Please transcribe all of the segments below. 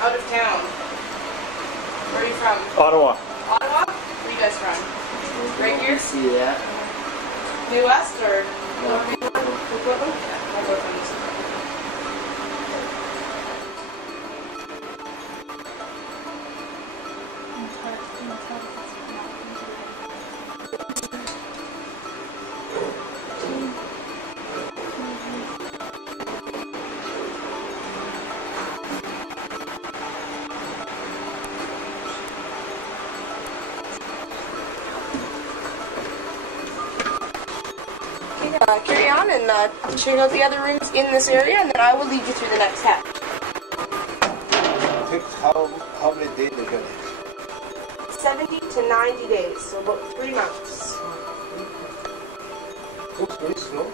out of town. Where are you from? Ottawa. Ottawa? Where are you guys from? Right here? See that? Midwest or? I'll go from East. Carry on and show you out the other rooms in this area, and then I will lead you through the next hatch. It takes how many days to get it? 70 to 90 days, so about 3 months. Goes very slow.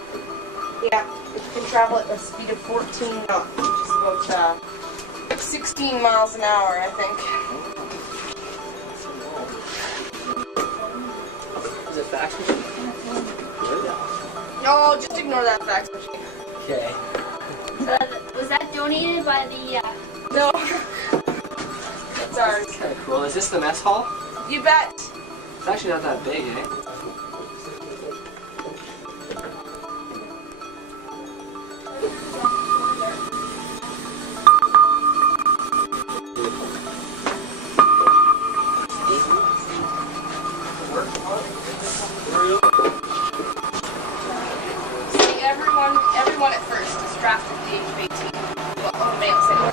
Yeah, it can travel at a speed of 14 knots, which is about 16 miles an hour, I think. Is it fax machine? No, just ignore that fax machine. Okay. Was that donated by the, No. That's ours. Kind of cool. Is this the mess hall? You bet. It's actually not that big, eh? Everyone at first is drafted at the age of 18. Well, males anyway.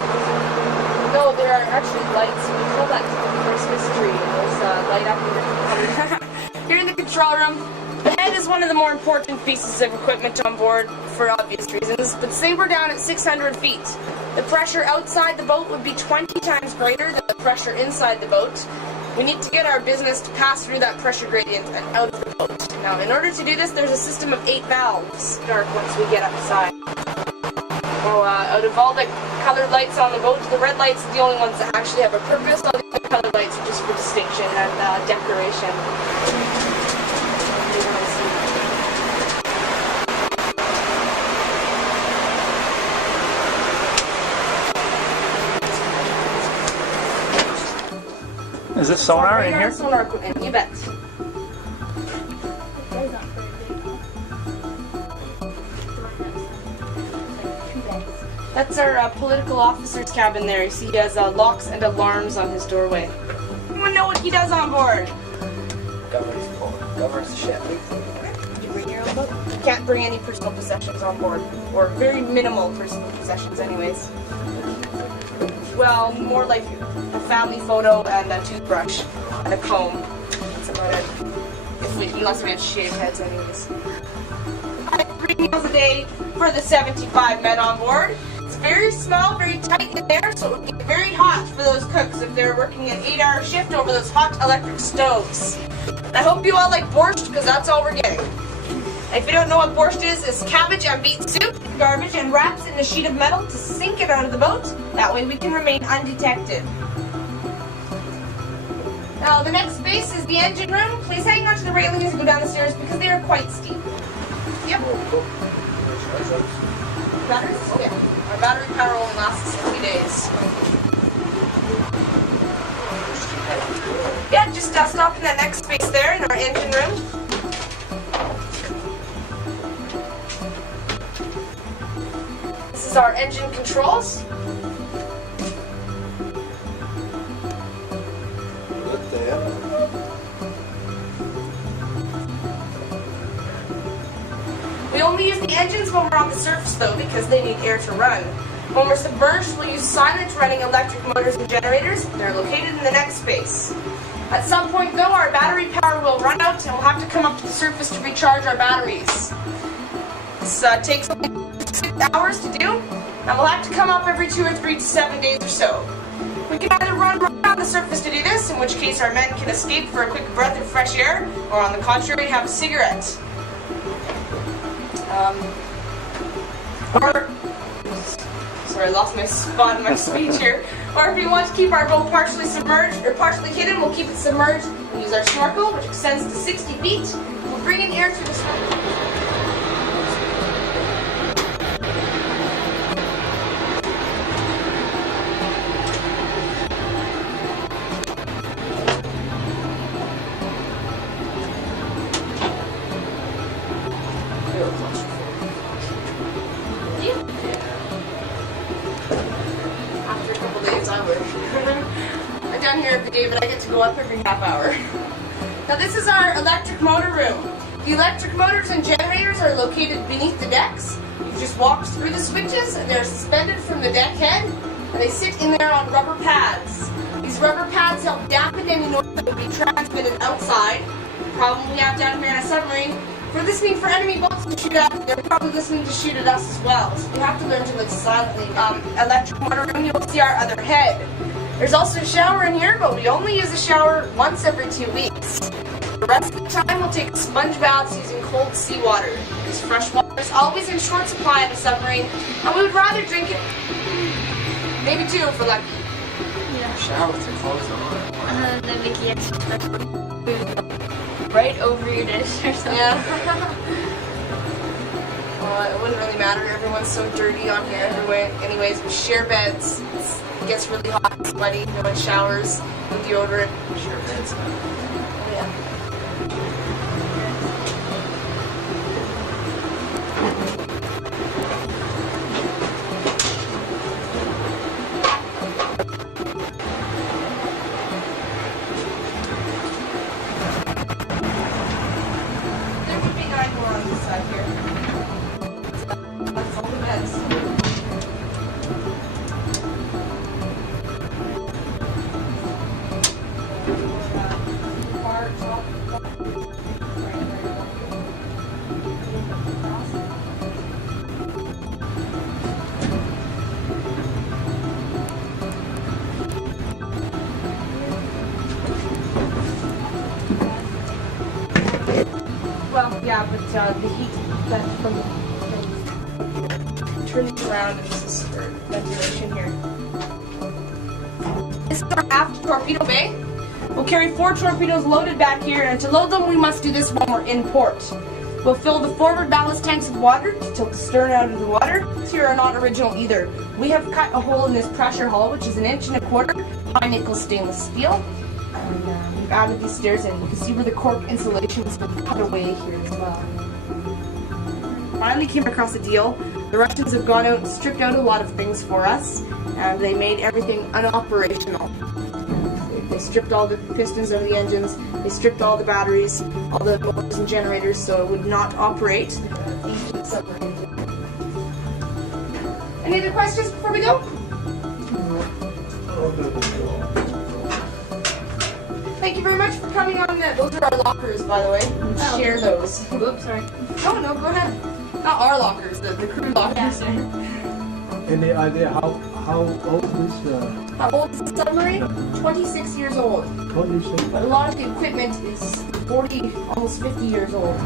No, there are actually lights. We call that the Christmas tree. Those light up in different colors. Here in the control room, the head is one of the more important pieces of equipment on board for obvious reasons, but say we're down at 600 feet. The pressure outside the boat would be 20 times greater than the pressure inside the boat. We need to get our business to pass through that pressure gradient and out of the boat. Now, in order to do this, there's a system of 8 valves dark once we get outside. Well, out of all the colored lights on the boat, the red lights are the only ones that actually have a purpose. All the other colored lights are just for distinction and decoration. Is this sonar in here? Sonar equipment, you bet. That's our political officer's cabin there. You see he has locks and alarms on his doorway. Anyone know what he does on board? Governs the ship. Did you bring your own boat? You can't bring any personal possessions on board. Or very minimal personal possessions anyways. Well, more like a family photo and a toothbrush and a comb. That's about it. Unless we have shaved heads anyways. 3 meals a day for the 75 men on board. It's very small, very tight in there, so it would get very hot for those cooks if they're working an 8-hour shift over those hot electric stoves. And I hope you all like borscht, because that's all we're getting. And if you don't know what borscht is, it's cabbage and beet soup, garbage, and wraps in a sheet of metal to sink it out of the boat. That way we can remain undetected. Now, the next space is the engine room. Please hang on to the railing as you go down the stairs because they are quite steep. Yep. Batteries? Yeah. Our battery power only lasts 3 days. Yeah, just stop in that next space there in our engine room. This is our engine controls. What the hell? We only use the engines when we're on the surface though, because they need air to run. When we're submerged, we'll use silent running electric motors and generators. They're located in the next space. At some point though, our battery power will run out and we'll have to come up to the surface to recharge our batteries. This takes 6 hours to do, and we'll have to come up every 2 or 3 to 7 days or so. We can either run right on the surface to do this, in which case our men can escape for a quick breath of fresh air, or on the contrary, have a cigarette. Sorry, I lost my spot in my speech here. Or if we want to keep our boat partially submerged or partially hidden, we'll keep it submerged and use our snorkel, which extends to 60 feet. We'll bring in air through the snorkel. little claustrophobic. You? After a couple days, I would. I'm down here every day, but I get to go up every half hour. Now this is our electric motor room. The electric motors and generators are located beneath the decks. You just walk through the switches, and they're suspended from the deck head, and they sit in there on rubber pads. These rubber pads help dampen any noise that would be transmitted outside. The problem we have down here in a submarine, if we're listening for enemy boats to shoot at, they're probably listening to shoot at us as well. So we have to learn to live silently. Electric motor room, you'll see our other head. There's also a shower in here, but we only use a shower once every 2 weeks. The rest of the time, we'll take sponge baths using cold seawater. Because fresh water is always in short supply at a submarine, and we would rather drink it. Maybe 2 if we're lucky. Yeah. Shower with your clothes on. Then make the extra special right over your dish or something. Yeah. Well, it wouldn't really matter. Everyone's so dirty on here anyway. Anyways, we share beds. It gets really hot and sweaty. No one showers. No deodorant. Sure, that's Oh, yeah. There could be 9 more on this side here. That's all the beds. Well, yeah, but the heat that from turn these around, and this is for ventilation here. This is our aft torpedo bay. We'll carry 4 torpedoes loaded back here, and to load them, we must do this when we're in port. We'll fill the forward ballast tanks with water to tilt the stern out of the water. These here are not original either. We have cut a hole in this pressure hull, which is 1.25 inches, high nickel stainless steel. And we've added these stairs in. You can see where the cork insulation is cut away here as well. Finally came across a deal. The Russians have gone out and stripped out a lot of things for us, and they made everything unoperational. They stripped all the pistons out of the engines, they stripped all the batteries, all the motors and generators, so it would not operate. Any other questions before we go? Thank you very much for coming on. Those are our lockers, by the way. We share those. Oops, sorry. No, go ahead. Not our lockers, the crew lockers. Any idea how old is How old is the submarine? 26 years old. 26? But a lot of the equipment is 40, almost 50 years old.